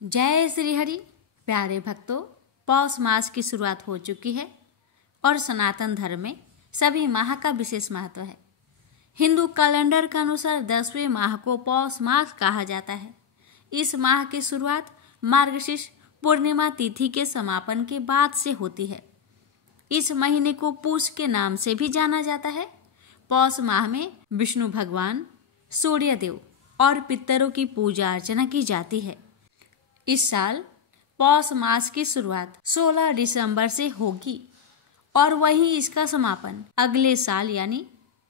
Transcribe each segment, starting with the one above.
जय श्री हरि। प्यारे भक्तों, पौष मास की शुरुआत हो चुकी है और सनातन धर्म में सभी माह का विशेष महत्व है। हिंदू कैलेंडर के अनुसार 10वें माह को पौष मास कहा जाता है। इस माह की शुरुआत मार्गशीर्ष पूर्णिमा तिथि के समापन के बाद से होती है। इस महीने को पूष के नाम से भी जाना जाता है। पौष माह में विष्णु भगवान, सूर्य देव और पितरों की पूजा अर्चना की जाती है। इस साल पौष मास की शुरुआत 16 दिसंबर से होगी और वहीं इसका समापन अगले साल यानी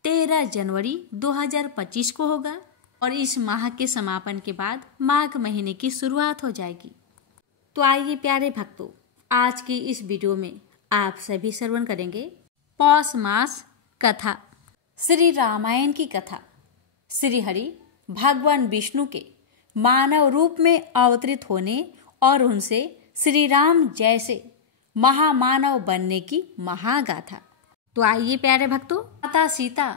13 जनवरी 2025 को होगा और इस माह के समापन के बाद माघ महीने की शुरुआत हो जाएगी। तो आइए प्यारे भक्तों, आज की इस वीडियो में आप सभी श्रवण करेंगे पौष मास कथा, श्री रामायण की कथा। श्री हरि भगवान विष्णु के मानव रूप में अवतरित होने और उनसे श्री राम जैसे महामानव बनने की महागाथा। तो आइए प्यारे भक्तों, माता सीता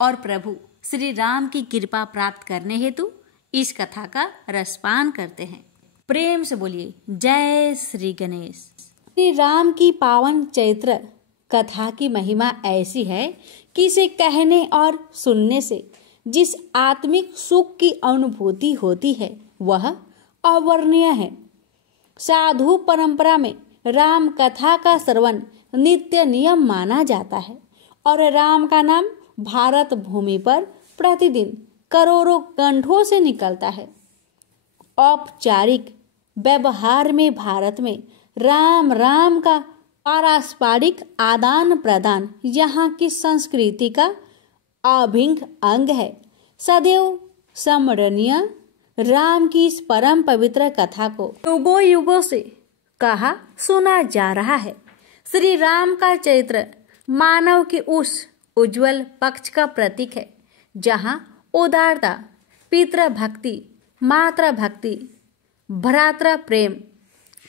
और प्रभु श्री राम की कृपा प्राप्त करने हेतु इस कथा का रसपान करते हैं। प्रेम से बोलिए जय श्री गणेश। श्री राम की पावन चैत्र कथा की महिमा ऐसी है कि इसे कहने और सुनने से जिस आत्मिक सुख की अनुभूति होती है वह अवर्णनीय है। साधु परंपरा में राम कथा का श्रवण नित्य नियम माना जाता है और राम का नाम भारत भूमि पर प्रतिदिन करोड़ों कंठों से निकलता है। औपचारिक व्यवहार में भारत में राम राम का पारस्परिक आदान प्रदान यहाँ की संस्कृति का अभिन्न अंग है। सदैव स्मरणीय राम की इस परम पवित्र कथा को युगों युगों से कहा सुना जा रहा है। श्री राम का चरित्र मानव के उस उज्जवल पक्ष का प्रतीक है जहाँ उदारता, पितृ भक्ति, मातृ भक्ति, भ्रातृ प्रेम,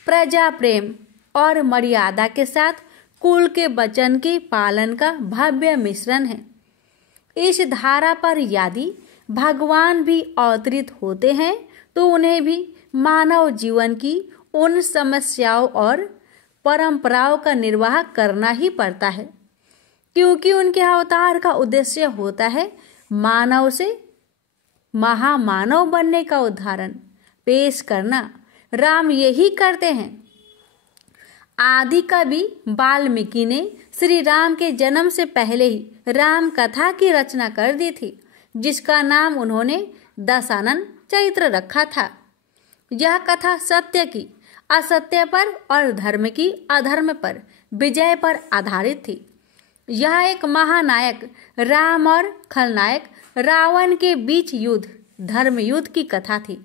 प्रजा प्रेम और मर्यादा के साथ कुल के वचन के पालन का भव्य मिश्रण है। इस धारा पर यदि भगवान भी अवतरित होते हैं तो उन्हें भी मानव जीवन की उन समस्याओं और परंपराओं का निर्वाह करना ही पड़ता है, क्योंकि उनके अवतार का उद्देश्य होता है मानव से महामानव बनने का उदाहरण पेश करना। राम यही करते हैं। आदि कवि वाल्मीकि ने श्री राम के जन्म से पहले ही राम कथा की रचना कर दी थी, जिसका नाम उन्होंने दशानन चरित्र रखा था। यह कथा सत्य की असत्य पर और धर्म की अधर्म पर विजय पर आधारित थी। यह एक महानायक राम और खलनायक रावण के बीच युद्ध, धर्म युद्ध की कथा थी,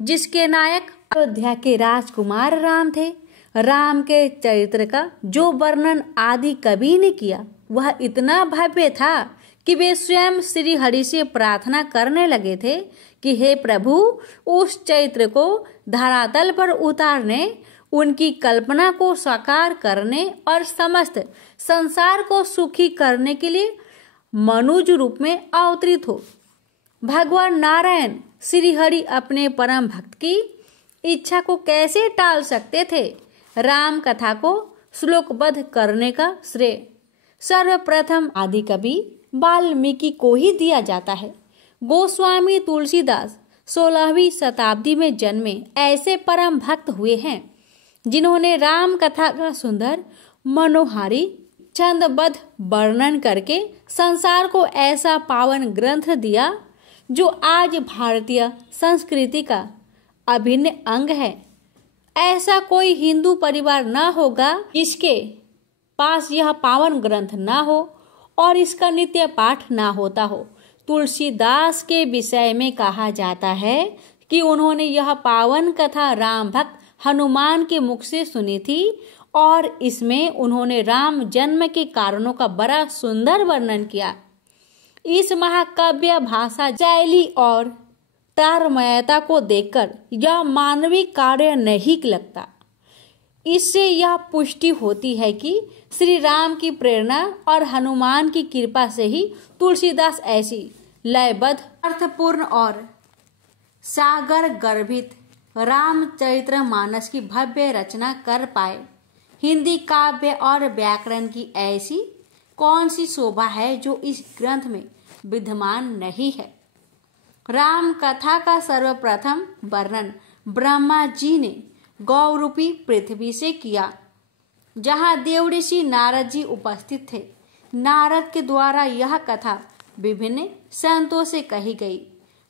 जिसके नायक अयोध्या के राजकुमार राम थे। राम के चरित्र का जो वर्णन आदि कवि ने किया वह इतना भव्य था कि वे स्वयं श्री हरि से प्रार्थना करने लगे थे कि हे प्रभु, उस चरित्र को धरातल पर उतारने, उनकी कल्पना को साकार करने और समस्त संसार को सुखी करने के लिए मनुज रूप में अवतरित हो। भगवान नारायण श्री हरि अपने परम भक्त की इच्छा को कैसे टाल सकते थे। राम कथा को श्लोकबद्ध करने का श्रेय सर्वप्रथम आदि कवि वाल्मीकि को ही दिया जाता है। गोस्वामी तुलसीदास 16वीं शताब्दी में जन्मे ऐसे परम भक्त हुए हैं जिन्होंने राम कथा का सुंदर मनोहारी छंदबद्ध वर्णन करके संसार को ऐसा पावन ग्रंथ दिया जो आज भारतीय संस्कृति का अभिन्न अंग है। ऐसा कोई हिंदू परिवार न होगा जिसके पास यह पावन ग्रंथ न हो और इसका नित्य पाठ न होता हो। तुलसीदास के विषय में कहा जाता है कि उन्होंने यह पावन कथा राम भक्त हनुमान के मुख से सुनी थी और इसमें उन्होंने राम जन्म के कारणों का बड़ा सुंदर वर्णन किया। इस महाकाव्य भाषा शैली और तारमयता को देखकर यह मानवीय कार्य नहीं लगता। इससे यह पुष्टि होती है कि श्री राम की प्रेरणा और हनुमान की कृपा से ही तुलसीदास ऐसी लयबद्ध, अर्थपूर्ण और सागर गर्भित रामचरितमानस की भव्य रचना कर पाए। हिंदी काव्य और व्याकरण की ऐसी कौन सी शोभा है जो इस ग्रंथ में विद्यमान नहीं है। राम कथा का सर्वप्रथम वर्णन ब्रह्मा जी ने गौरूपी पृथ्वी से किया, जहाँ देवऋषि नारद जी उपस्थित थे। नारद के द्वारा यह कथा विभिन्न संतों से कही गई।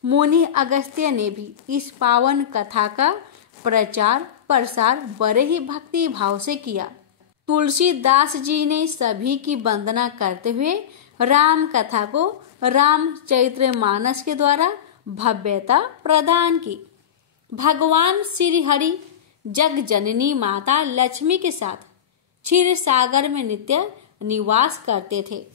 मुनि अगस्त्य ने भी इस पावन कथा का प्रचार प्रसार बड़े ही भक्ति भाव से किया। तुलसीदास जी ने सभी की वंदना करते हुए राम कथा को रामचरितमानस के द्वारा भव्यता प्रदान की। भगवान श्री हरि जग जननी माता लक्ष्मी के साथ क्षीर सागर में नित्य निवास करते थे।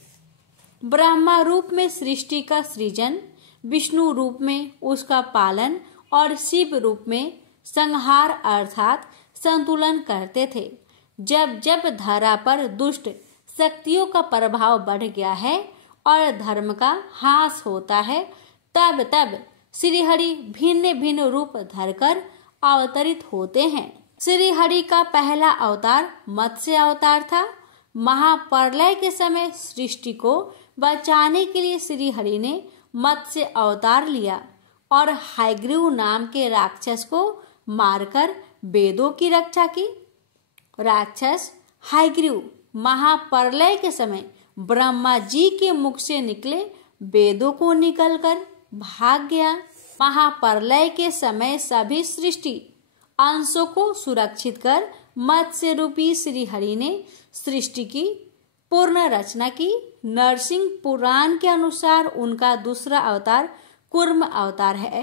ब्रह्मा रूप में सृष्टि का सृजन, विष्णु रूप में उसका पालन और शिव रूप में संहार अर्थात संतुलन करते थे। जब जब धरा पर दुष्ट शक्तियों का प्रभाव बढ़ गया है और धर्म का ह्रास होता है, तब तब श्रीहरि भिन्न भिन्न रूप धरकर अवतरित होते हैं। श्रीहरि का पहला अवतार मत्स्य अवतार था। महाप्रलय के समय सृष्टि को बचाने के लिए श्रीहरि ने मत्स्य अवतार लिया और हयग्रीव नाम के राक्षस को मारकर वेदों की रक्षा की। राक्षस हयग्रीव महाप्रलय के समय ब्रह्मा जी के मुख से निकले वेदों को निकलकर भाग गया। महाप्रलय के समय सभी सृष्टि अंशों को सुरक्षित कर मत्स्य रूपी श्रीहरि ने सृष्टि की पूर्ण रचना की। नरसिंह पुराण के अनुसार उनका दूसरा अवतार कूर्म अवतार है।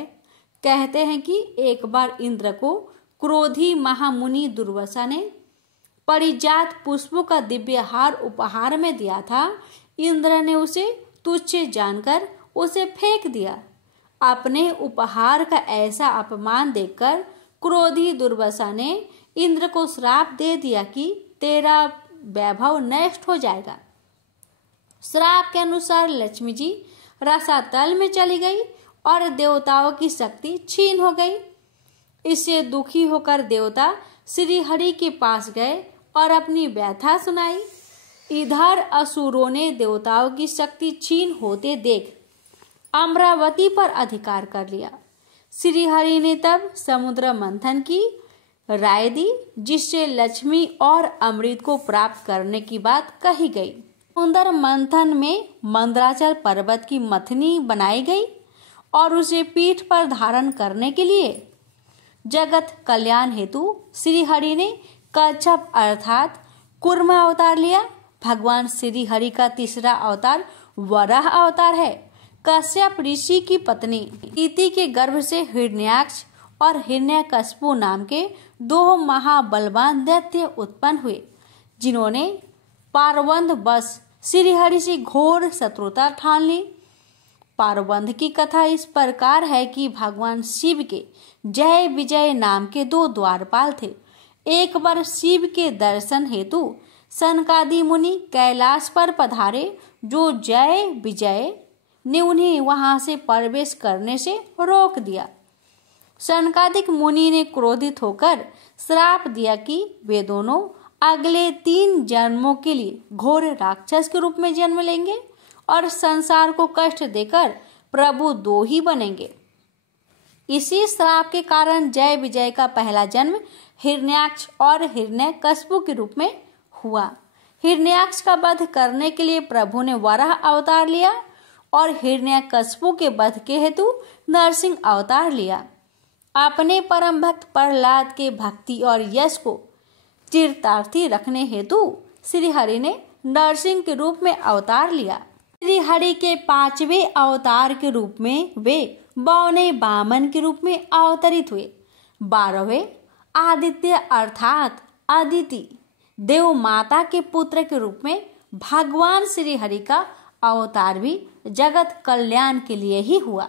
कहते हैं कि एक बार इंद्र को क्रोधी महामुनि दुर्वासा ने परिजात पुष्पों का दिव्य हार उपहार में दिया था। इंद्र ने उसे तुच्छ जानकर उसे फेंक दिया। अपने उपहार का ऐसा अपमान देखकर क्रोधी दुर्वासा ने इंद्र को श्राप दे दिया कि तेरा वैभव नष्ट हो जाएगा। श्राप के अनुसार लक्ष्मी जी रसातल में चली गई और देवताओं की शक्ति छीन हो गई। इससे दुखी होकर देवता श्रीहरि के पास गए और अपनी व्यथा सुनाई। इधर असुरों ने देवताओं की शक्ति छीन होते देख अमरावती पर अधिकार कर लिया। श्रीहरि ने तब समुद्र मंथन की राय दी, जिससे लक्ष्मी और अमृत को प्राप्त करने की बात कही गई। समुद्र मंथन में मंदराचल पर्वत की मथनी बनाई गई और उसे पीठ पर धारण करने के लिए जगत कल्याण हेतु श्रीहरि ने कच्छप अर्थात कूर्म अवतार लिया। भगवान श्रीहरि का तीसरा अवतार वराह अवतार है। कश्यप ऋषि की पत्नी इति के गर्भ से हिरण्याक्ष और हिरण्यकश्यपु नाम के दो महाबलवान दैत्य उत्पन्न हुए, जिन्होंने पारवंध बस श्रीहरि से घोर शत्रुता ठान ली। पारवंध की कथा इस प्रकार है कि भगवान शिव के जय विजय नाम के दो द्वारपाल थे। एक बार शिव के दर्शन हेतु सनकादि मुनि कैलाश पर पधारे, जो जय विजय ने उन्हें वहां से प्रवेश करने से रोक दिया। सनकादिक मुनि ने क्रोधित होकर श्राप दिया कि वे दोनों अगले 3 जन्मों के लिए घोर राक्षस के रूप में जन्म लेंगे और संसार को कष्ट देकर प्रभु 2 ही बनेंगे। इसी श्राप के कारण जय विजय का पहला जन्म हिरण्याक्ष और हिरण्यकश्यपु के रूप में हुआ। हिरण्याक्ष का वध करने के लिए प्रभु ने वराह अवतार लिया और हिरण्यकश्यपु के वध के हेतु नरसिंह अवतार लिया। अपने परम भक्त प्रहलाद के भक्ति और यश को चिरतार्थी रखने हेतु श्रीहरि ने नरसिंह के रूप में अवतार लिया। श्रीहरि के 5वें अवतार के रूप में वे 52 वामन के रूप में अवतरित हुए। 12वें आदित्य अर्थात अदिति देव माता के पुत्र के रूप में भगवान श्रीहरि का अवतार भी जगत कल्याण के लिए ही हुआ।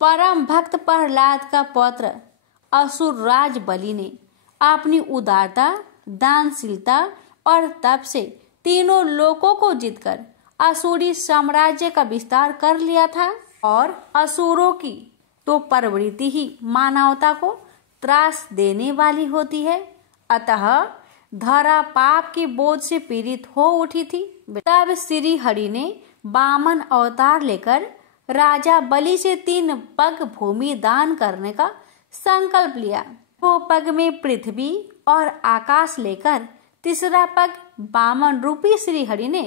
परम भक्त प्रहलाद का पुत्र असुरराज बलि ने अपनी उदारता, दानशीलता और तप से तीनों लोकों को जीतकर असुरी साम्राज्य का विस्तार कर लिया था और असुरों की तो प्रवृत्ति ही मानवता को त्रास देने वाली होती है, अतः धरा पाप के बोझ से पीड़ित हो उठी थी। तब श्री हरि ने वामन अवतार लेकर राजा बलि से 3 पग भूमि दान करने का संकल्प लिया। 2 पग में पृथ्वी और आकाश लेकर तीसरा पग वामन रूपी श्री हरि ने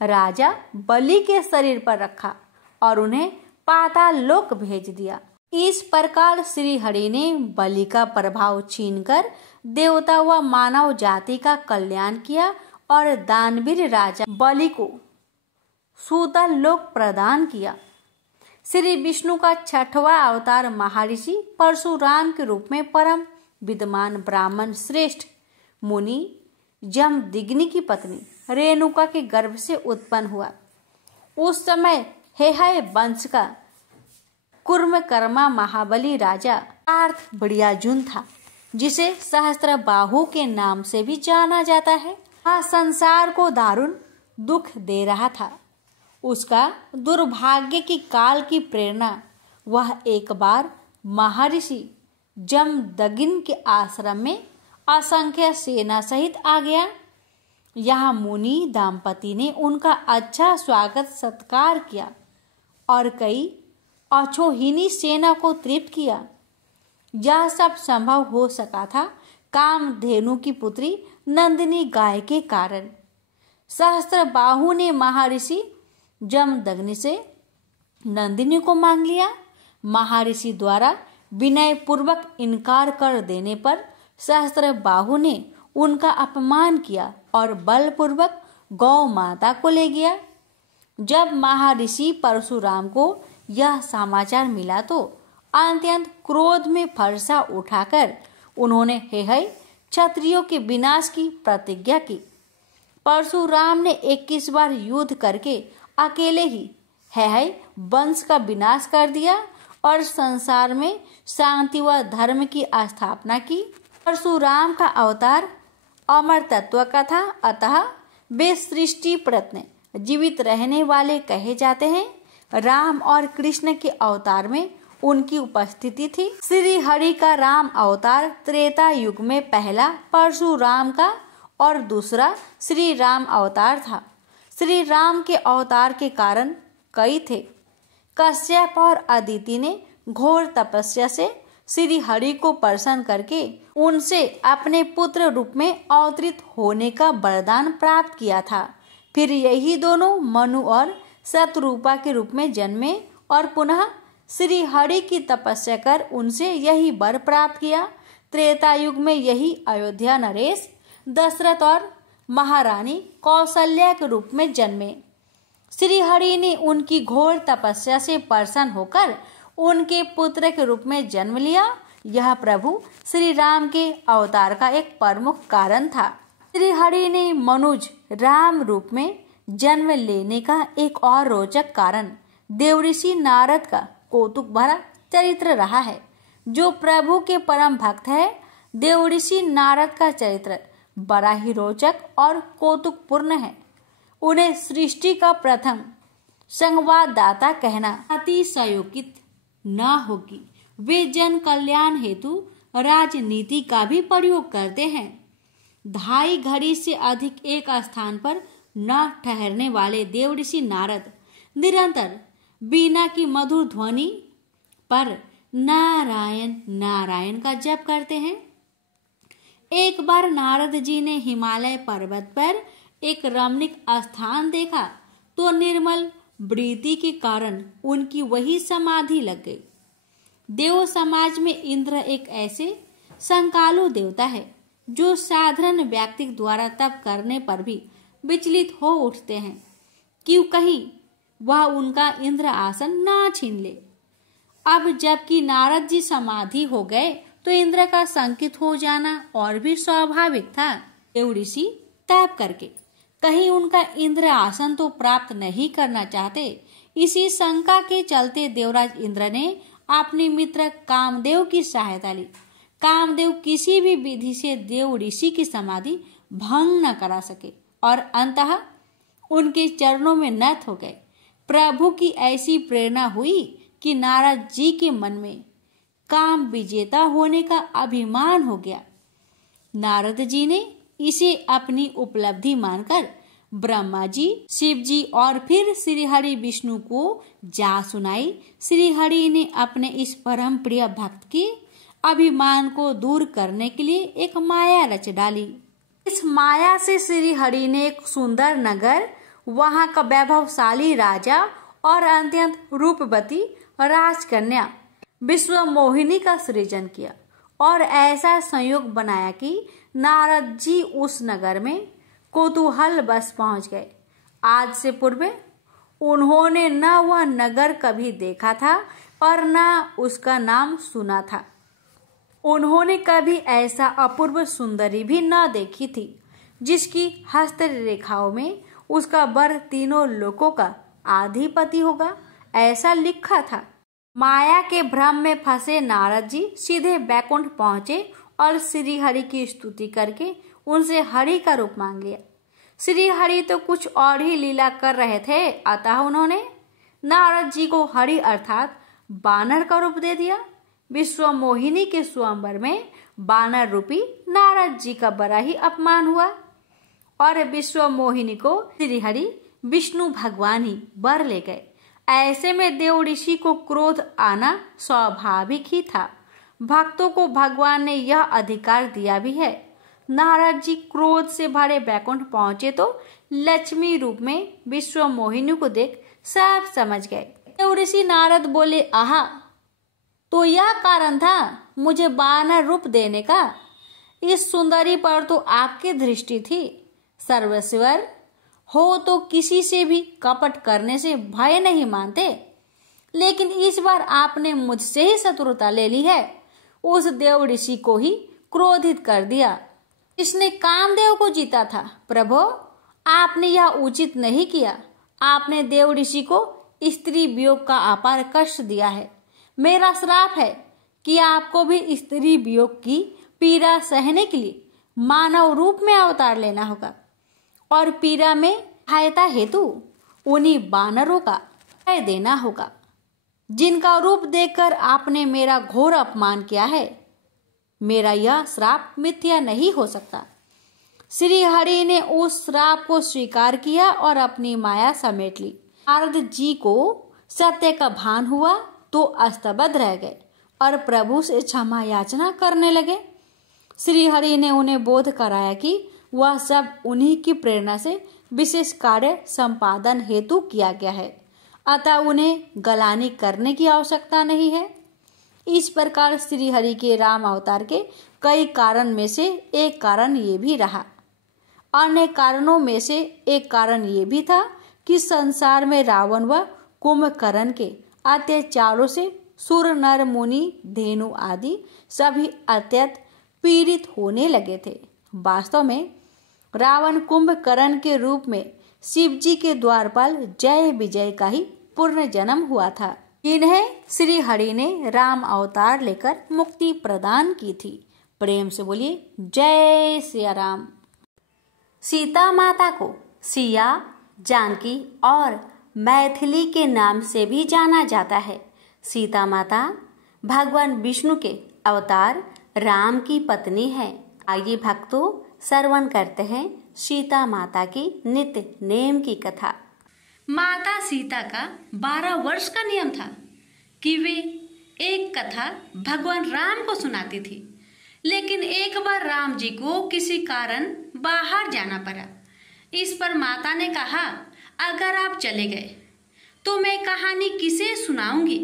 राजा बलि के शरीर पर रखा और उन्हें पाताल लोक भेज दिया। इस प्रकार श्री हरि ने बलि का प्रभाव छीनकर देवता व मानव जाति का कल्याण किया और दानवीर राजा बलि को सूतल लोक प्रदान किया। श्री विष्णु का 6वां अवतार महर्षि परशुराम के रूप में परम विद्वान ब्राह्मण श्रेष्ठ मुनि जमदग्नि की पत्नी रेणुका के गर्भ से उत्पन्न हुआ। उस समय हेहय वंश का कुर्मकर्मा महाबली राजा पार्थ बड़ियाजुन था, जिसे सहस्त्रबाहु के नाम से भी जाना जाता है। वह संसार को दारुण दुख दे रहा था। उसका दुर्भाग्य की काल की प्रेरणा वह एक बार महर्षि जमदग्नि के आश्रम में असंख्य सेना सहित आ गया। यहाँ मुनि दाम्पति ने उनका अच्छा स्वागत सत्कार किया और कई अछोहिनी सेना को तृप्त किया। यह सब संभव हो सका था कामधेनु की पुत्री नंदिनी गाय के कारण। सहस्त्रबाहु ने महर्षि जमदग्नि से नंदिनी को मांग लिया। महर्षि द्वारा विनय पूर्वक इनकार कर देने पर सहस्त्रबाहु ने उनका अपमान किया और बलपूर्वक गौ माता को ले गया। जब महर्षि परशुराम को यह समाचार मिला तो अत्यंत क्रोध में फरसा उठाकर उन्होंने हेहय क्षत्रियों के विनाश की प्रतिज्ञा की। परशुराम ने 21 बार युद्ध करके अकेले ही हेहय वंश का विनाश कर दिया और संसार में शांति व धर्म की स्थापना की। परशुराम का अवतार अमर तत्व का था, अतः वे सृष्टि प्रत्न जीवित रहने वाले कहे जाते हैं। राम और कृष्ण के अवतार में उनकी उपस्थिति थी। श्री हरि का राम अवतार त्रेता युग में पहला परशुराम का और दूसरा श्री राम अवतार था। श्री राम के अवतार के कारण कई थे। कश्यप और अदिति ने घोर तपस्या से श्री हरि को प्रसन्न करके उनसे अपने पुत्र रूप में अवतरित होने का वरदान प्राप्त किया था। फिर यही दोनों मनु और शतरूपा के रूप में जन्मे और पुनः श्री हरि की तपस्या कर उनसे यही वर प्राप्त किया। त्रेता युग में यही अयोध्या नरेश दशरथ और महारानी कौशल्या के रूप में जन्मे। श्री हरि ने उनकी घोर तपस्या से प्रसन्न होकर उनके पुत्र के रूप में जन्म लिया। यह प्रभु श्री राम के अवतार का एक प्रमुख कारण था। श्री हरि ने मनुज राम रूप में जन्म लेने का एक और रोचक कारण देवऋषि नारद का कौतुक भरा चरित्र रहा है। जो प्रभु के परम भक्त है, देवऋषि नारद का चरित्र बड़ा ही रोचक और कौतुकपूर्ण है। उन्हें सृष्टि का प्रथम संवाददाता कहना अतिशयोक्ति न होगी। वे जन कल्याण हेतु राजनीति का भी प्रयोग करते हैं। 2.5 घड़ी से अधिक एक स्थान पर न ठहरने वाले देवऋषि नारद निरंतर बीना की मधुर ध्वनि पर नारायण नारायण का जप करते हैं। एक बार नारद जी ने हिमालय पर्वत पर एक रमणीक स्थान देखा तो निर्मल वृत्ति के कारण उनकी वही समाधि लग गई। देव समाज में इंद्र एक ऐसे संकालु देवता है जो साधारण व्यक्ति द्वारा तप करने पर भी विचलित हो उठते हैं कि कहीं वह उनका इंद्र आसन ना छीन ले। अब जबकि नारद जी समाधि हो गए तो इंद्र का संकित हो जाना और भी स्वाभाविक था। देवऋषि तप करके कहीं उनका इंद्र आसन तो प्राप्त नहीं करना चाहते। इसी शंका के चलते देवराज इंद्र ने अपने मित्र कामदेव की सहायता ली। कामदेव किसी भी विधि से देवऋषि की समाधि भंग न करा सके और अंततः उनके चरणों में नत हो गए। प्रभु की ऐसी प्रेरणा हुई कि नारद जी के मन में काम विजेता होने का अभिमान हो गया। नारद जी ने इसे अपनी उपलब्धि मानकर ब्रह्मा जी, शिव जी और फिर श्री हरि विष्णु को जा सुनाई। श्री हरि ने अपने इस परम प्रिय भक्त के अभिमान को दूर करने के लिए एक माया रच डाली। इस माया से श्री हरि ने एक सुंदर नगर, वहां का वैभवशाली राजा और अत्यंत रूपवती राजकन्या विश्व मोहिनी का सृजन किया और ऐसा संयोग बनाया कि नारद जी उस नगर में कौतूहल बस पहुंच गए। आज से पूर्व उन्होंने न वह नगर कभी देखा था और न उसका नाम सुना था। उन्होंने कभी ऐसा अपूर्व सुंदरी भी न देखी थी जिसकी हस्तरेखाओं में उसका वर तीनों लोकों का आधिपति होगा, ऐसा लिखा था। माया के भ्रम में फंसे नारद जी सीधे बैकुंठ पहुंचे और श्री हरि की स्तुति करके उनसे हरि का रूप मांग लिया। श्री हरि तो कुछ और ही लीला कर रहे थे, अतः उन्होंने नारद जी को हरि अर्थात बानर का रूप दे दिया। विश्व मोहिनी के स्वयंवर में बानर रूपी नारद जी का बड़ा ही अपमान हुआ और विश्व मोहिनी को श्री हरि विष्णु भगवान ही वर ले गए। ऐसे में देव ऋषि को क्रोध आना स्वाभाविक ही था। भक्तों को भगवान ने यह अधिकार दिया भी है। नारद जी क्रोध से भरे बैकुंठ पहुंचे तो लक्ष्मी रूप में विश्व मोहिनी को देख सब समझ गए। देव ऋषि नारद बोले, आहा, तो यह कारण था मुझे बानर रूप देने का। इस सुंदरी पर तो आपकी दृष्टि थी। सर्वेश्वर हो तो किसी से भी कपट करने से भय नहीं मानते, लेकिन इस बार आपने मुझसे ही शत्रुता ले ली है। उस देव ऋषि को ही क्रोधित कर दिया। इसने कामदेव को जीता था। प्रभु, आपने यह उचित नहीं किया। आपने देव ऋषि को स्त्री वियोग का अपार कष्ट दिया है। मेरा श्राप है कि आपको भी स्त्री वियोग की पीड़ा सहने के लिए मानव रूप में अवतार लेना होगा और पीड़ा में सहायता हेतु उन्हीं बानरों का भय देना होगा जिनका रूप देखकर आपने मेरा घोर अपमान किया है। मेरा यह श्राप मिथ्या नहीं हो सकता। श्री हरि ने उस श्राप को स्वीकार किया और अपनी माया समेट ली। नारद जी को सत्य का भान हुआ तो अस्तबद्ध रह गए और प्रभु से क्षमा याचना करने लगे। श्री हरि ने उन्हें बोध कराया कि वह सब उन्हीं की प्रेरणा से विशेष कार्य संपादन हेतु किया गया है, अतः उन्हें गलानी करने की आवश्यकता नहीं है। इस प्रकार श्री हरि के राम अवतार के कई कारण में से एक कारण ये भी रहा। अन्य कारणों में से एक कारण ये भी था कि संसार में रावण व कुंभकर्ण के अत्याचारों से सुर, नर, मुनि, धेनु आदि सभी अत्यंत पीड़ित होने लगे थे। वास्तव में रावण कुंभकर्ण के रूप में शिव जी के द्वारपाल जय विजय का ही पूर्ण जन्म हुआ था। इन्हें श्री हरि ने राम अवतार लेकर मुक्ति प्रदान की थी। प्रेम से बोलिए जय सिया राम। सीता माता को सिया, जानकी और मैथिली के नाम से भी जाना जाता है। सीता माता भगवान विष्णु के अवतार राम की पत्नी है। आइए भक्तों, श्रवण करते हैं सीता माता की नित्य नेम की कथा। माता सीता का 12 वर्ष का नियम था कि वे एक कथा भगवान राम को सुनाती थी, लेकिन एक बार राम जी को किसी कारण बाहर जाना पड़ा। इस पर माता ने कहा, अगर आप चले गए तो मैं कहानी किसे सुनाऊंगी।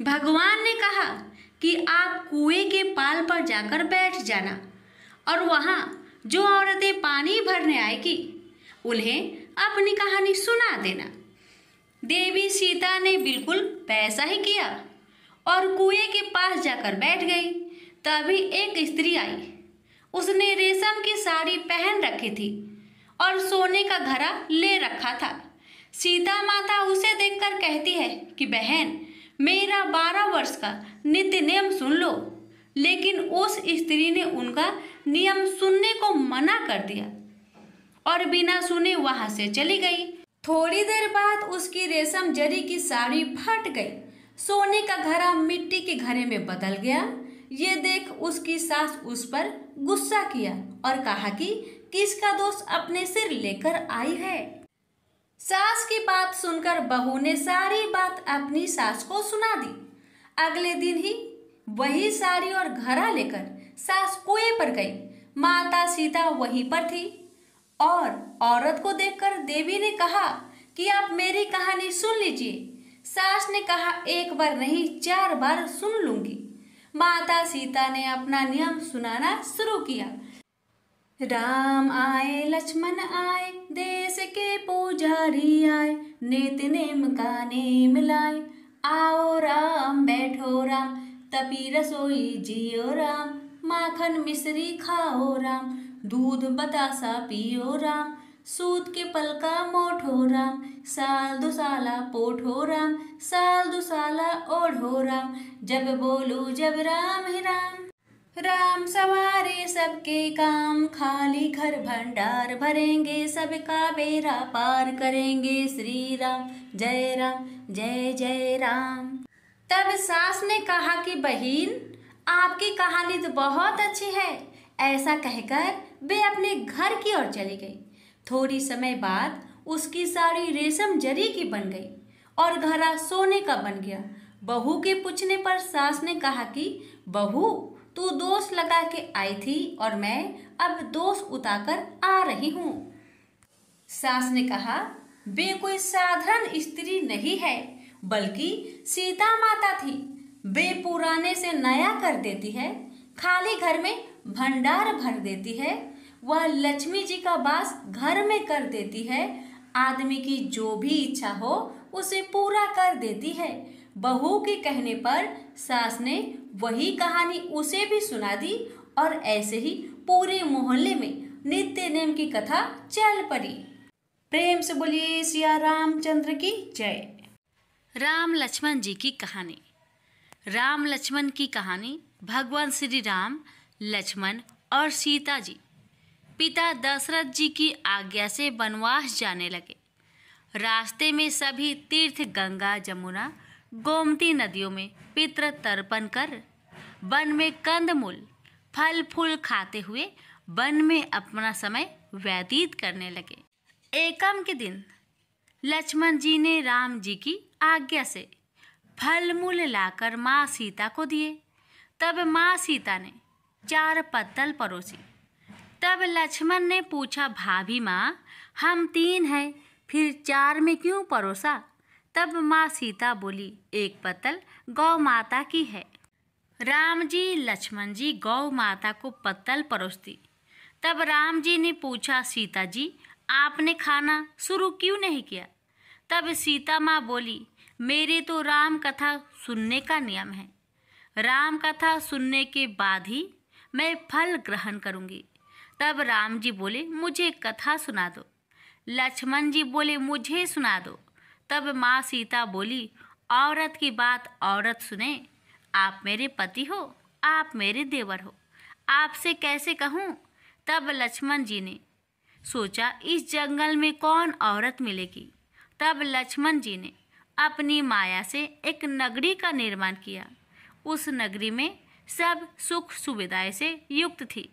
भगवान ने कहा कि आप कुएं के पाल पर जाकर बैठ जाना और वहां जो औरतें पानी भरने आएगी उन्हें अपनी कहानी सुना देना। देवी सीता ने बिल्कुल वैसा ही किया और कुएं के पास जाकर बैठ गई। तभी एक स्त्री आई। उसने रेशम की साड़ी पहन रखी थी और सोने का घड़ा ले रखा था। सीता माता उसे देखकर कहती है कि बहन, मेरा 12 वर्ष का नित्य नियम सुन लो। लेकिन उस स्त्री ने उनका नियम सुनने को मना कर दिया और बिना सुने वहां से चली गई। थोड़ी देर बाद उसकी रेशम जरी की साड़ी फट गई। सोने का घड़ा मिट्टी के घड़े में बदल गया। ये देख उसकी सास उस पर गुस्सा किया और कहा कि किसका दोष अपने सिर लेकर आई है। सास की बात सुनकर बहू ने सारी बात अपनी सास को सुना दी। अगले दिन ही वही साड़ी और घड़ा लेकर सास कुएं पर गई। माता सीता वहीं पर थी और औरत को देखकर देवी ने कहा कि आप मेरी कहानी सुन लीजिए। सास ने कहा, एक बार नहीं 4 बार सुन लूंगी। माता सीता ने अपना नियम सुनाना शुरू किया। राम आए लक्ष्मण आए, देश के पुजारी आए, नित्य नेम का नेम लाए। आओ राम बैठो राम, तपी रसोई जियो राम। माखन मिश्री खाओ राम, दूध बतासा पियो राम। सूत के पलका मोठो राम, साल दुसाला पोठो राम। साल दुसाला ओढ़ो राम, जब बोलू जब राम ही राम। राम सवारे सबके काम, खाली घर भंडार भरेंगे। सबका बेड़ा पार करेंगे। श्री राम जय जय राम। तब सास ने कहा कि बहन, आपकी कहानी तो बहुत अच्छी है। ऐसा कहकर वे अपने घर की ओर चली गई। थोड़ी समय बाद उसकी साड़ी रेशम जरी की बन गई और घड़ा सोने का बन गया। बहू के पूछने पर सास ने कहा कि बहू, तू दोष लगा के आई थी और मैं अब दोष उतारकर आ रही हूँ। सास ने कहा, वे कोई साधारण स्त्री नहीं है, बल्कि सीता माता थी। वे पुराने से नया कर देती है, खाली घर में भंडार भर देती है। वह लक्ष्मी जी का वास घर में कर देती है। आदमी की जो भी इच्छा हो उसे पूरा कर देती है। बहू के कहने पर सास ने वही कहानी उसे भी सुना दी और ऐसे ही पूरे मोहल्ले में नित्य नेम की कथा चल पड़ी। प्रेम से बोलिए सिया रामचंद्र की जय। राम लक्ष्मण जी की कहानी। राम लक्ष्मण की कहानी भगवान श्री राम, लक्ष्मण और सीता जी पिता दशरथ जी की आज्ञा से वनवास जाने लगे। रास्ते में सभी तीर्थ गंगा, जमुना, गोमती नदियों में पितृ तर्पण कर वन में कंदमूल फल फूल खाते हुए वन में अपना समय व्यतीत करने लगे। एकम के दिन लक्ष्मण जी ने राम जी की आज्ञा से फल मूल लाकर माँ सीता को दिए। तब माँ सीता ने 4 पत्तल परोसी। तब लक्ष्मण ने पूछा, भाभी माँ, हम 3 हैं, फिर 4 में क्यों परोसा? तब माँ सीता बोली, 1 पत्तल गौ माता की है। राम जी लक्ष्मण जी गौ माता को पत्तल परोसती। तब राम जी ने पूछा, सीता जी, आपने खाना शुरू क्यों नहीं किया? तब सीता माँ बोली, मेरे तो राम कथा सुनने का नियम है। राम कथा सुनने के बाद ही मैं फल ग्रहण करूँगी। तब राम जी बोले, मुझे कथा सुना दो। लक्ष्मण जी बोले, मुझे सुना दो। तब माँ सीता बोली, औरत की बात औरत सुने। आप मेरे पति हो, आप मेरे देवर हो, आपसे कैसे कहूँ? तब लक्ष्मण जी ने सोचा, इस जंगल में कौन औरत मिलेगी। तब लक्ष्मण जी ने अपनी माया से एक नगरी का निर्माण किया। उस नगरी में सब सुख सुविधाएं से युक्त थी।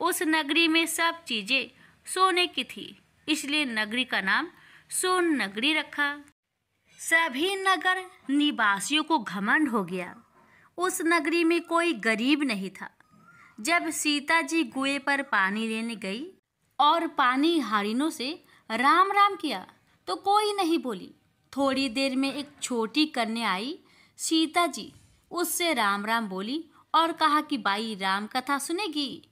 उस नगरी में सब चीजें सोने की थी, इसलिए नगरी का नाम सोन नगरी रखा। सभी नगर निवासियों को घमंड हो गया। उस नगरी में कोई गरीब नहीं था। जब सीता जी कुएं पर पानी लेने गई और पानी हारिनों से राम राम किया तो कोई नहीं बोली। थोड़ी देर में एक छोटी कन्या आई। सीता जी उससे राम राम बोली और कहा कि बाई राम कथा सुनेगी।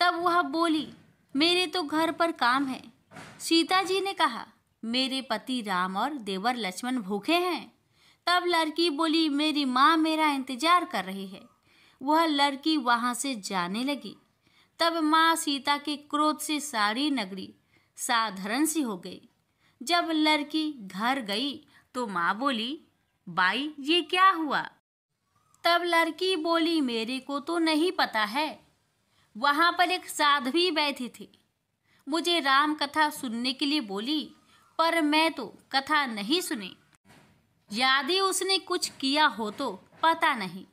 तब वह बोली, मेरे तो घर पर काम है। सीता जी ने कहा, मेरे पति राम और देवर लक्ष्मण भूखे हैं। तब लड़की बोली, मेरी माँ मेरा इंतजार कर रही है। वह लड़की वहाँ से जाने लगी। तब माँ सीता के क्रोध से सारी नगरी साधारण सी हो गई। जब लड़की घर गई तो माँ बोली, बाई ये क्या हुआ? तब लड़की बोली, मेरे को तो नहीं पता है। वहाँ पर एक साध्वी बैठी थी, मुझे राम कथा सुनने के लिए बोली, पर मैं तो कथा नहीं सुनी। यदि उसने कुछ किया हो तो पता नहीं।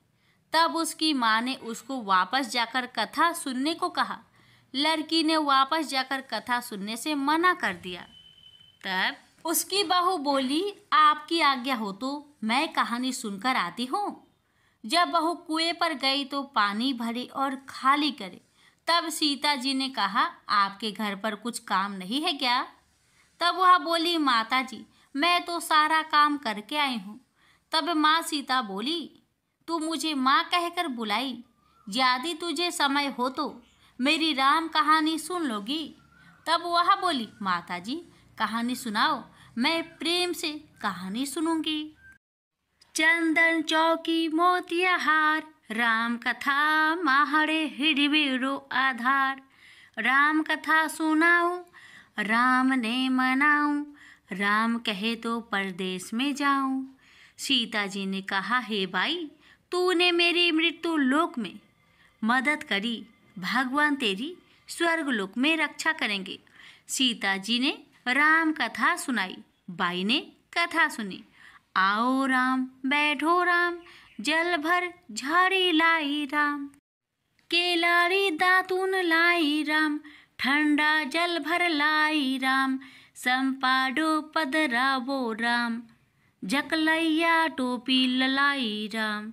तब उसकी माँ ने उसको वापस जाकर कथा सुनने को कहा। लड़की ने वापस जाकर कथा सुनने से मना कर दिया। तब उसकी बहू बोली, आपकी आज्ञा हो तो मैं कहानी सुनकर आती हूँ। जब बहू कुएं पर गई तो पानी भरे और खाली करे। तब सीता जी ने कहा, आपके घर पर कुछ काम नहीं है क्या? तब वह बोली, माता जी मैं तो सारा काम करके आई हूँ। तब माँ सीता बोली, तू मुझे माँ कहकर बुलाई, यदि तुझे समय हो तो मेरी राम कहानी सुन लोगी? तब वह बोली, माता जी कहानी सुनाओ, मैं प्रेम से कहानी सुनूंगी। चंदन चौकी मोतिया हार, राम कथा माहड़े हिड़बिड़ो आधार। राम कथा सुनाऊं, राम ने मनाऊं, राम कहे तो परदेश में जाऊं। सीता जी ने कहा, हे भाई तूने मेरी मृत्यु लोक में मदद करी, भगवान तेरी स्वर्ग लोक में रक्षा करेंगे। सीता जी ने राम कथा सुनाई। बाई ने कथा सुनी। आओ राम बैठो राम, जल भर झाड़ी लाई राम। केलारी दातून लाई राम, ठंडा जल भर लाई राम। संपाडो पदरावो राम, जकलैया टोपी ललाई राम।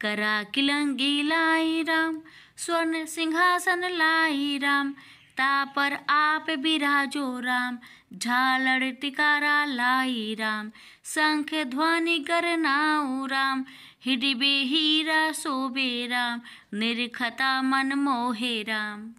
करा किलंगी लाई राम, स्वर्ण सिंहासन लाई राम। तापर आप बिराजो राम, झालड़ टिकारा लाई राम। शंख ध्वनि गरनाऊ राम, हिडिबे हीरा शोभे राम। निरखता मन मोहे राम,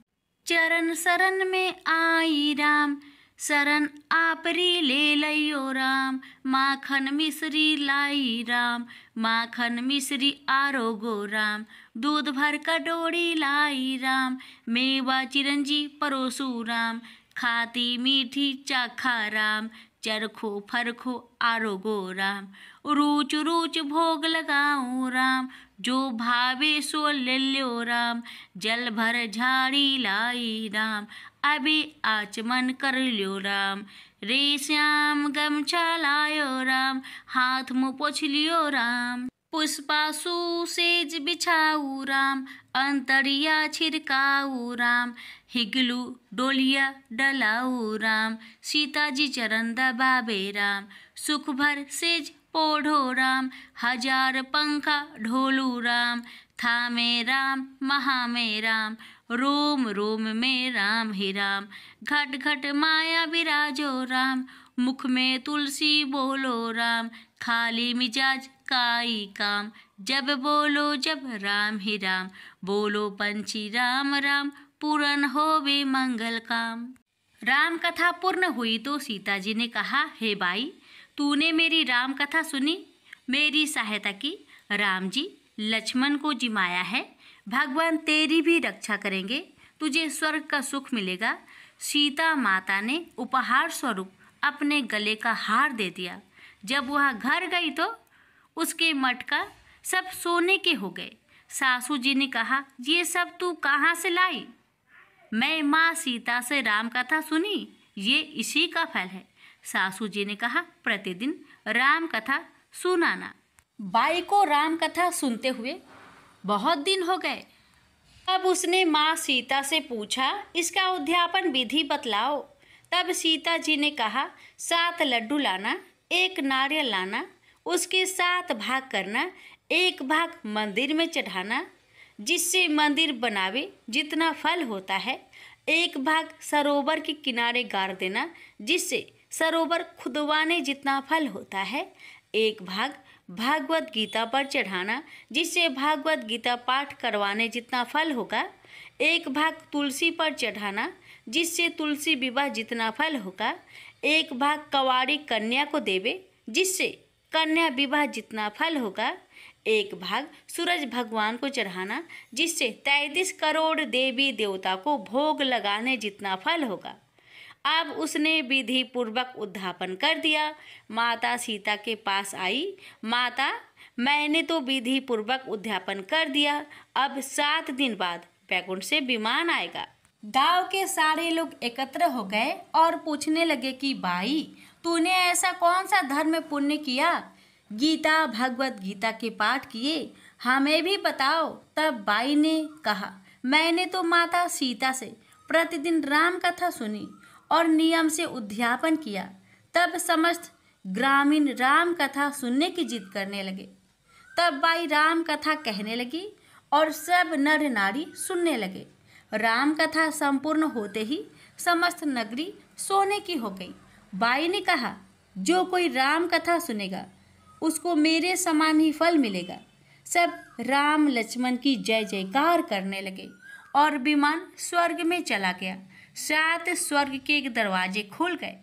चरण शरण में आई राम। शरण आपरी ले लयो राम, माखन मिश्री लाई राम। माखन मिश्री आरोगो राम, दूध भर कटोरी लाई राम। मेवा चिरंजी परोसू राम, खाती मीठी चाखा राम। चरखो फरखो आरोगो राम, रूच रूच भोग लगाऊं राम। जो भावे सो ले लो राम, जल भर झाड़ी लाई राम। अभी आचमन कर लो राम, रे श्याम गमछा लायो राम। हाथ मुँह पोछ लियो राम, पुष्पासु सेज बिछाऊ राम। अंतरिया छिड़काऊ राम, हिगलू डोलिया डलाऊ राम। सीता जी चरण दबावे राम, सुख भर सेज पोढ़ो राम। हजार पंखा ढोलू राम, थामे राम महा में राम। रोम रोम में राम ही राम, घट घट माया विराजो राम। मुख में तुलसी बोलो राम, खाली मिजाज काई काम। जब बोलो जब राम ही राम, बोलो पंछी राम राम। पूर्ण होवे मंगल काम। राम कथा पूर्ण हुई तो सीता जी ने कहा, हे भाई तूने मेरी राम कथा सुनी, मेरी सहायता की। राम जी लक्ष्मण को जिमाया है, भगवान तेरी भी रक्षा करेंगे, तुझे स्वर्ग का सुख मिलेगा। सीता माता ने उपहार स्वरूप अपने गले का हार दे दिया। जब वह घर गई तो उसके मटका सब सोने के हो गए। सासू जी ने कहा, ये सब तू कहाँ से लाई? मैं माँ सीता से राम कथा सुनी, ये इसी का फल है। सासू जी ने कहा, प्रतिदिन राम कथा सुनाना। बाई को राम कथा सुनते हुए बहुत दिन हो गए। अब उसने माँ सीता से पूछा, इसका उद्यापन विधि बतलाओ। तब सीता जी ने कहा, 7 लड्डू लाना, 1 नारियल लाना, उसके 7 भाग करना। 1 भाग मंदिर में चढ़ाना, जिससे मंदिर बनावे जितना फल होता है। 1 भाग सरोवर के किनारे गाड़ देना, जिससे सरोवर खुदवाने जितना फल होता है। 1 भाग भागवत गीता पर चढ़ाना, जिससे भागवत गीता पाठ करवाने जितना फल होगा। 1 भाग तुलसी पर चढ़ाना, जिससे तुलसी विवाह जितना फल होगा। 1 भाग कवारी कन्या को देवे, जिससे कन्या विवाह जितना फल होगा। 1 भाग सूरज भगवान को चढ़ाना, जिससे 33 करोड़ देवी देवता को भोग लगाने जितना फल होगा। अब उसने विधि पूर्वक उद्यापन कर दिया। माता सीता के पास आई, माता मैंने तो विधि पूर्वक उद्यापन कर दिया, अब 7 दिन बाद बैकुंठ से विमान आएगा। गांव के सारे लोग एकत्र हो गए और पूछने लगे कि भाई तूने ऐसा कौन सा धर्म पुण्य किया गीता भगवत गीता के पाठ किए, हमें भी बताओ। तब बाई ने कहा, मैंने तो माता सीता से प्रतिदिन राम कथा सुनी और नियम से उद्यापन किया। तब समस्त ग्रामीण राम कथा सुनने की जिद करने लगे। तब बाई राम कथा कहने लगी और सब नर नारी सुनने लगे। राम कथा संपूर्ण होते ही समस्त नगरी सोने की हो गई। बाई ने कहा, जो कोई राम कथा सुनेगा उसको मेरे समान ही फल मिलेगा। सब राम लक्ष्मण की जय जयकार करने लगे और विमान स्वर्ग में चला गया। 7 स्वर्ग के दरवाजे खुल गए।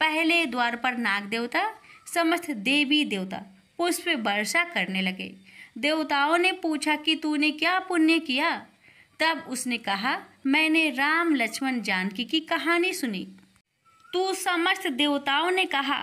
पहले द्वार पर नाग देवता समस्त देवी देवता पुष्प वर्षा करने लगे। देवताओं ने पूछा कि तूने क्या पुण्य किया? तब उसने कहा, मैंने राम लक्ष्मण जानकी की कहानी सुनी। तू समस्त देवताओं ने कहा,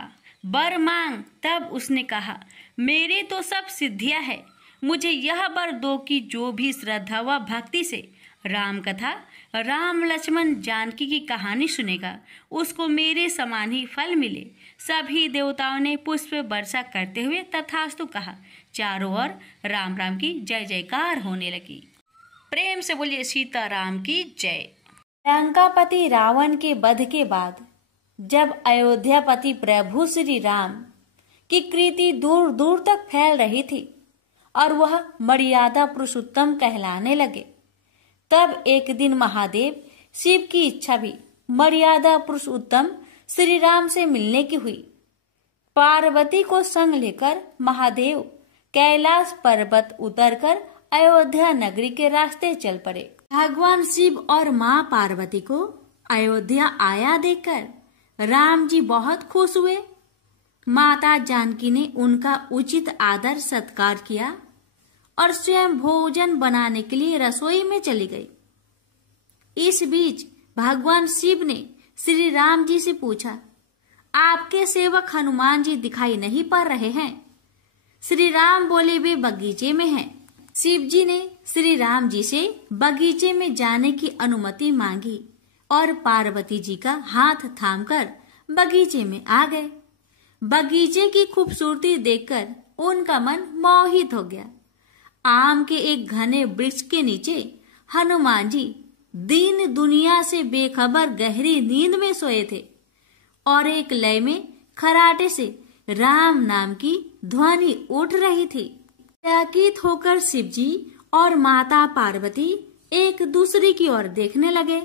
वर मांग। तब उसने कहा, मेरे तो सब सिद्धियां है, मुझे यह वर दो कि जो भी श्रद्धा व भक्ति से राम कथा राम लक्ष्मण जानकी की कहानी सुनेगा उसको मेरे समान ही फल मिले। सभी देवताओं ने पुष्प वर्षा करते हुए तथास्तु कहा। चारों ओर राम राम की जय जयकार होने लगी। प्रेम से बोलिए सीताराम की जय। लंकापति रावण के वध के बाद जब अयोध्यापति प्रभु श्री राम की कीर्ति दूर दूर तक फैल रही थी और वह मर्यादा पुरुषोत्तम कहलाने लगे, तब एक दिन महादेव शिव की इच्छा भी मर्यादा पुरुषोत्तम श्री राम से मिलने की हुई। पार्वती को संग लेकर महादेव कैलाश पर्वत उतरकर अयोध्या नगरी के रास्ते चल पड़े। भगवान शिव और माँ पार्वती को अयोध्या आया देखकर राम जी बहुत खुश हुए। माता जानकी ने उनका उचित आदर सत्कार किया और स्वयं भोजन बनाने के लिए रसोई में चली गई। इस बीच भगवान शिव ने श्री राम जी से पूछा, आपके सेवक हनुमान जी दिखाई नहीं पड़ रहे हैं? श्री राम बोले, वे बगीचे में हैं। शिव जी ने श्री राम जी से बगीचे में जाने की अनुमति मांगी और पार्वती जी का हाथ थामकर बगीचे में आ गए। बगीचे की खूबसूरती देखकर उनका मन मोहित हो गया। आम के एक घने वृक्ष के नीचे हनुमान जी दीन दुनिया से बेखबर गहरी नींद में सोए थे और एक लय में खराटे से राम नाम की ध्वनि उठ रही थी। चकित होकर शिव जी और माता पार्वती एक दूसरे की ओर देखने लगे।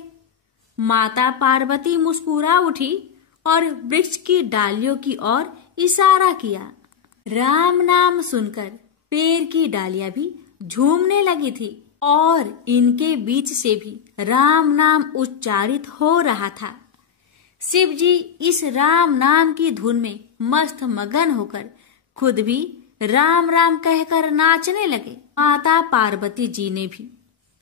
माता पार्वती मुस्कुरा उठी और वृक्ष की डालियों की ओर इशारा किया। राम नाम सुनकर पेड़ की डालियां भी झूमने लगी थी और इनके बीच से भी राम नाम उच्चारित हो रहा था। शिव जी इस राम नाम की धुन में मस्त मगन होकर खुद भी राम राम कहकर नाचने लगे। माता पार्वती जी ने भी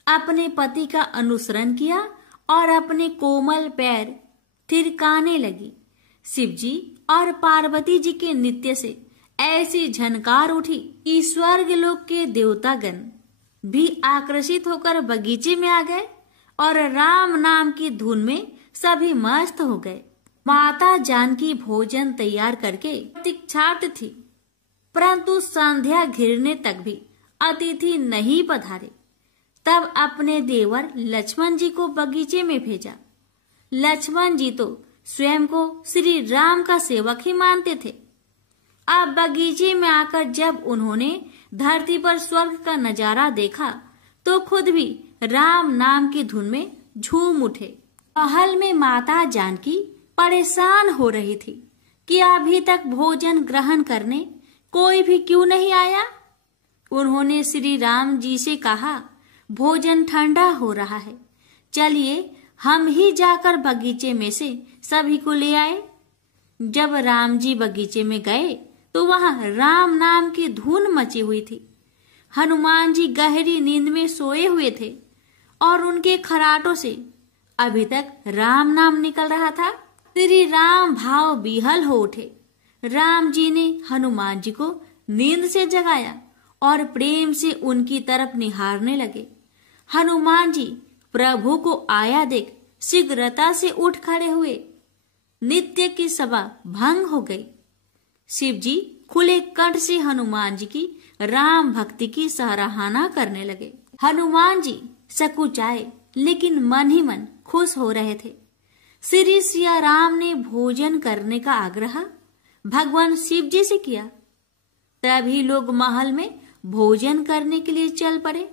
अपने पति का अनुसरण किया और अपने कोमल पैर थिरकाने लगी। शिव जी और पार्वती जी के नृत्य से ऐसी झनकार उठी कि स्वर्ग लोक के देवतागण भी आकर्षित होकर बगीचे में आ गए और राम नाम की धुन में सभी मस्त हो गए। माता जानकी भोजन तैयार करके प्रतीक्षार्थ थी, परंतु संध्या घिरने तक भी अतिथि नहीं पधारे। तब अपने देवर लक्ष्मण जी को बगीचे में भेजा। लक्ष्मण जी तो स्वयं को श्री राम का सेवक ही मानते थे। अब बगीचे में आकर जब उन्होंने धरती पर स्वर्ग का नजारा देखा तो खुद भी राम नाम की धुन में झूम उठे। महल में माता जानकी परेशान हो रही थी कि अभी तक भोजन ग्रहण करने कोई भी क्यों नहीं आया। उन्होंने श्री राम जी से कहा, भोजन ठंडा हो रहा है, चलिए हम ही जाकर बगीचे में से सभी को ले आए। जब राम जी बगीचे में गए तो वहां राम नाम की धुन मची हुई थी। हनुमान जी गहरी नींद में सोए हुए थे और उनके खराटों से अभी तक राम नाम निकल रहा था। श्री राम भाव विहल हो उठे। राम जी ने हनुमान जी को नींद से जगाया और प्रेम से उनकी तरफ निहारने लगे। हनुमान जी प्रभु को आया देख शीघ्रता से उठ खड़े हुए। नित्य की सभा भंग हो गई। शिव जी खुले कंठ से हनुमान जी की राम भक्ति की सराहना करने लगे। हनुमान जी सकुचाए लेकिन मन ही मन खुश हो रहे थे। श्री सिया राम ने भोजन करने का आग्रह भगवान शिव जी से किया। तभी लोग महल में भोजन करने के लिए चल पड़े।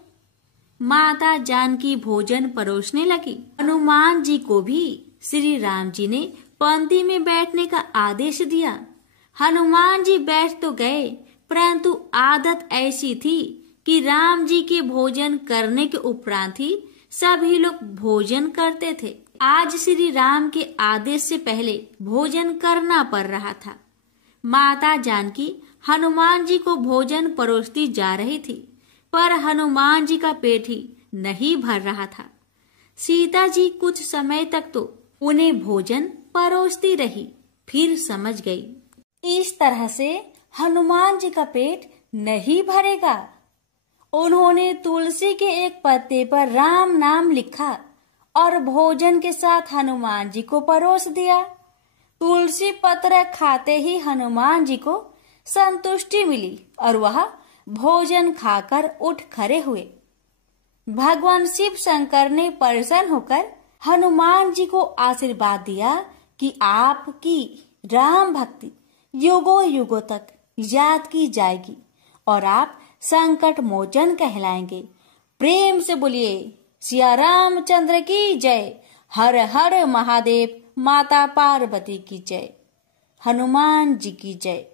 माता जानकी भोजन परोसने लगी। हनुमान जी को भी श्री राम जी ने पंक्ति में बैठने का आदेश दिया। हनुमान जी बैठ तो गए, परंतु आदत ऐसी थी कि राम जी के भोजन करने के उपरांत ही सभी लोग भोजन करते थे। आज श्री राम के आदेश से पहले भोजन करना पड़ रहा था। माता जानकी हनुमान जी को भोजन परोसती जा रही थी, पर हनुमान जी का पेट ही नहीं भर रहा था। सीता जी कुछ समय तक तो उन्हें भोजन परोसती रही, फिर समझ गई इस तरह से हनुमान जी का पेट नहीं भरेगा। उन्होंने तुलसी के एक पत्ते पर राम नाम लिखा और भोजन के साथ हनुमान जी को परोस दिया। तुलसी पत्र खाते ही हनुमान जी को संतुष्टि मिली और वह भोजन खाकर उठ खड़े हुए। भगवान शिव शंकर ने प्रसन्न होकर हनुमान जी को आशीर्वाद दिया कि आपकी राम भक्ति युगों युगों तक याद की जाएगी और आप संकट मोचन कहलाएंगे। प्रेम से बोलिए सिया रामचंद्र की जय। हर हर महादेव। माता पार्वती की जय। हनुमान जी की जय।